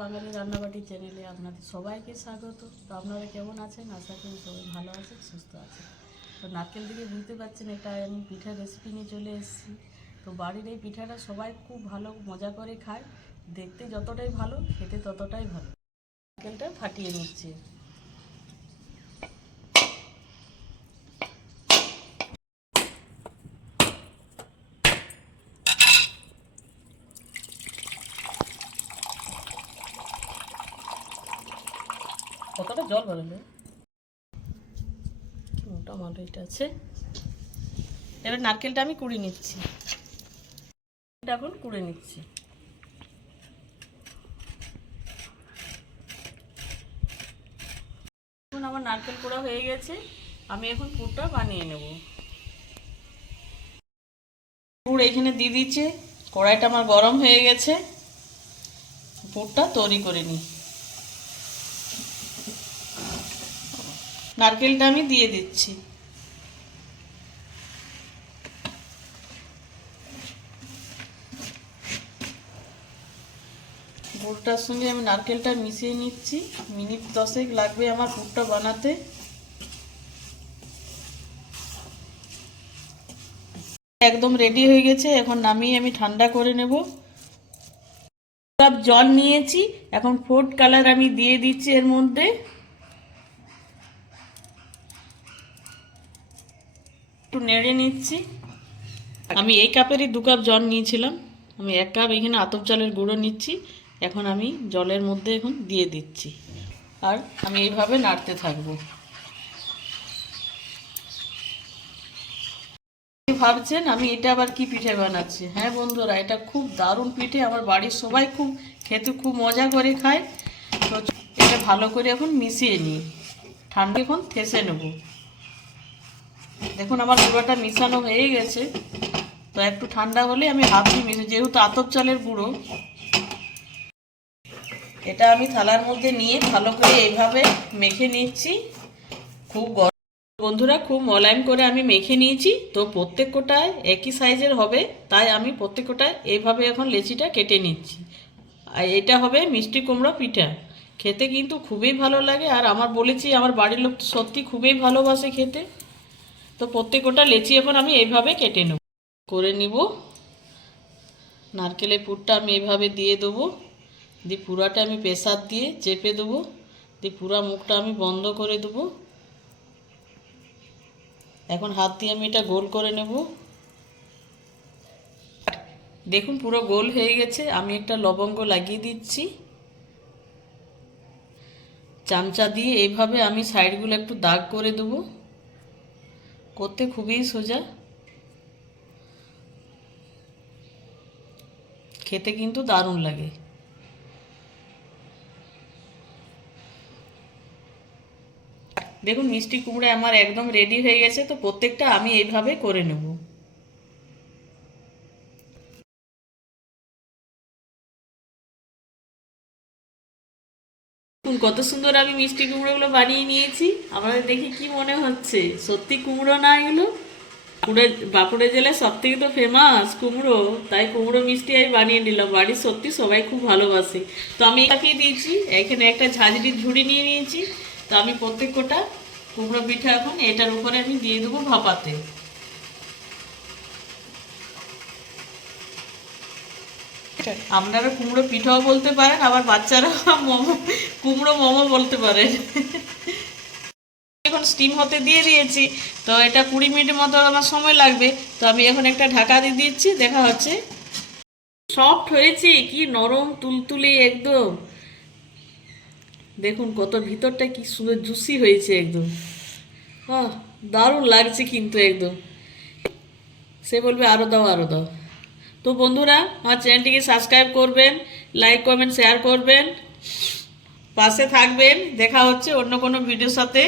বাঙালি রান্নাবাটি চ্যানেলে আপনাদের সবাইকে স্বাগত। তো আপনারা কেমন আছেন? আশা করি সবাই ভালো আছেন, সুস্থ আছেন। তো নারকেল দিকে বুঝতে পারছেন এটা আমি পিঠার রেসিপি নিয়ে চলে এসেছি। তো বাড়ির এই পিঠাটা সবাই খুব ভালো, মজা করে খায়। দেখতে যতটাই ভালো, খেতে ততটাই ভালো। নারকেলটা ফাটিয়ে নিচ্ছে। কতটা জল বেরোলো টমাটো এটা আছে এবার নারকেলটা আমি কুড়ে নিচ্ছি। এটা এখন কুড়ে নিচ্ছি। এখন আমার নারকেল কুড়া হয়ে গেছে। আমি এখন পুরটা বানিয়ে নেব। পুর এখানে দিয়ে দিচ্ছে। কড়াইটা আমার গরম হয়ে গেছে। পুরটা তৈরি করে নিই। নারকেলটা আমি দিয়ে দিচ্ছি। গুড়টার সঙ্গে আমি নারকেলটা মিশিয়ে নিচ্ছি। মিনিট দশেক লাগবে আমার পুরটা বানাতে। একদম রেডি হয়ে গেছে, এখন নামিয়ে আমি ঠান্ডা করে নেব। কাপ জল নিয়েছি, এখন ফুড কালার আমি দিয়ে দিচ্ছি এর মধ্যে। একটু নেড়ে নিচ্ছি। আমি এই কাপেরই দু কাপ জল নিয়েছিলাম। আমি এক কাপ এখানে আতপ চালের গুঁড়ো নিচ্ছি। এখন আমি জলের মধ্যে এখন দিয়ে দিচ্ছি। আর আমি এইভাবে নাড়তে থাকব। ভাবছেন? আমি এটা আবার কি পিঠে বানাচ্ছি? হ্যাঁ বন্ধুরা, এটা খুব দারুণ পিঠে। আমার বাড়ির সবাই খুব খেতে খুব মজা করে খায়। তো এটা ভালো করে এখন মিশিয়ে নিই। ঠান্ডা এখন থেসে নেব। দেখুন, আমার গুঁড়োটা মিশানো হয়ে গেছে। তো একটু ঠান্ডা হলে আমি হাত দিয়ে মিশে যেহেতু আতপ চালের গুঁড়ো। এটা আমি থালার মধ্যে নিয়ে ভালো করে এইভাবে মেখে নিচ্ছি। খুব গরম। বন্ধুরা, খুব মলায়েম করে আমি মেখে নিয়েছি। তো প্রত্যেক কোটায় একই সাইজের হবে, তাই আমি প্রত্যেক কোটায় এইভাবে এখন লেচিটা কেটে নিচ্ছি। আর এটা হবে মিষ্টি কুমড়ো পিঠা। খেতে কিন্তু খুবই ভালো লাগে, আর আমার বলেছি, আমার বাড়ির লোক সত্যি খুবই ভালোবাসে খেতে। তো প্রত্যেকটা লেচি এখন আমি এইভাবে কেটে নেব। করে নিব। নারকেলের পুরটা আমি এইভাবে দিয়ে দেবো। দিয়ে পুরাটা আমি প্রেসার দিয়ে চেপে দেবো। দিয়ে পুরা মুখটা আমি বন্ধ করে দেবো। এখন হাত দিয়ে আমি এটা গোল করে নেব। দেখুন পুরো গোল হয়ে গেছে। আমি একটা লবঙ্গ লাগিয়ে দিচ্ছি। চামচা দিয়ে এইভাবে আমি সাইডগুলো একটু দাগ করে দেবো। করতে খুবই সোজা। খেতে কিন্তু দারুণ লাগে। দেখুন, মিষ্টি কুমড়া আমার একদম রেডি হয়ে গেছে, তো প্রত্যেকটা আমি এইভাবে করে নেব। কত সুন্দর আমি মিষ্টি কুমড়োগুলো বানিয়ে নিয়েছি। আমাদের দেখে কি মনে হচ্ছে? সত্যি কুমড়ো না এগুলো? বাঁকুড়া বাঁকুড়া জেলায় সব থেকে তো ফেমাস কুমড়ো। তাই কুমড়ো মিষ্টি আমি বানিয়ে নিলাম। বাড়ির সত্যি সবাই খুব ভালোবাসে। তো আমি এটাকে দিয়েছি। এখানে একটা ঝাঁঝরির ঝুড়ি নিয়ে নিয়েছি। তো আমি প্রত্যেক কটা কুমড়ো পিঠা এখন এটার উপরে আমি দিয়ে দেবো ভাপাতে। আপনারা কুমড়ো পিঠাও বলতে পারেন, আবার বাচ্চারা মোমো, কুমড়ো মোমো বলতে পারেন। এখন স্টিম হতে দিয়ে দিয়েছি, তো এটা কুড়ি মিনিটের মতো আমার সময় লাগবে। তো আমি এখন একটা ঢাকা দিয়ে দিচ্ছি, দেখা হচ্ছে। সফট হয়েছে, কি নরম তুলতুলে একদম। দেখুন কত ভিতরটা কি সুন্দর জুসি হয়েছে একদম। আহ, দারুণ লাগছে কিন্তু একদম। সে বলবে আরও দাও আরও দাও। তো বন্ধুরা, আমার চ্যানেলটিকে সাবস্ক্রাইব করবেন লাইক কমেন্ট শেয়ার করবেন। পাশে থাকবেন। দেখা হচ্ছে অন্য কোনো ভিডিওর সাথে।